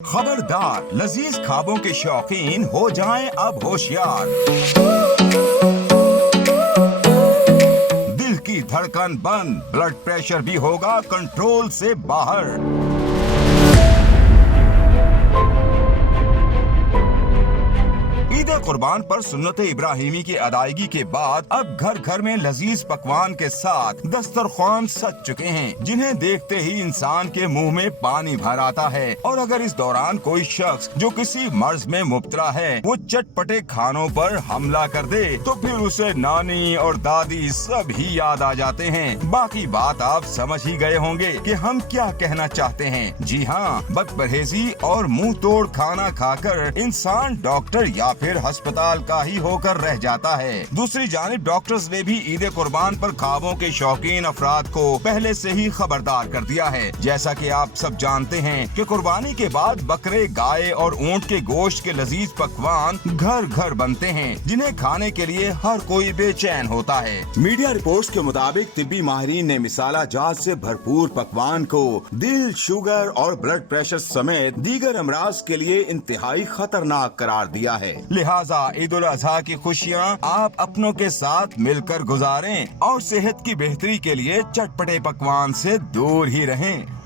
खबरदार, लजीज खाबों के शौकीन हो जाएं अब होशियार। दिल की धड़कन बंद, ब्लड प्रेशर भी होगा कंट्रोल से बाहर। ईद कुर्बान पर सुन्नत इब्राहिमी की अदायगी के बाद अब घर घर में लजीज पकवान के साथ दस्तरख्वान सज चुके हैं, जिन्हें देखते ही इंसान के मुंह में पानी भर आता है। और अगर इस दौरान कोई शख्स जो किसी मर्ज में मुब्तला है वो चटपटे खानों पर हमला कर दे तो फिर उसे नानी और दादी सब ही याद आ जाते हैं। बाकी बात आप समझ ही गए होंगे कि हम क्या कहना चाहते हैं। जी हाँ, बदपरहेजी और मुंह तोड़ खाना खाकर इंसान डॉक्टर या फिर अस्पताल का ही होकर रह जाता है। दूसरी जानिब डॉक्टर्स ने भी ईद कुर्बान पर ख्वाबों के शौकीन अफराद को पहले से ही खबरदार कर दिया है। जैसा कि आप सब जानते हैं कि कुर्बानी के बाद बकरे, गाय और ऊंट के गोश्त के लजीज पकवान घर घर बनते हैं, जिन्हें खाने के लिए हर कोई बेचैन होता है। मीडिया रिपोर्ट्स के मुताबिक तिब्बी माहिरीन ने मिसाला जात से भरपूर पकवान को दिल, शुगर और ब्लड प्रेशर समेत दीगर अमराज के लिए इंतहाई खतरनाक करार दिया है। लिहाजा ईद उल अजहा की खुशियाँ आप अपनों के साथ मिलकर गुजारें और सेहत की बेहतरी के लिए चटपटे पकवान से दूर ही रहें।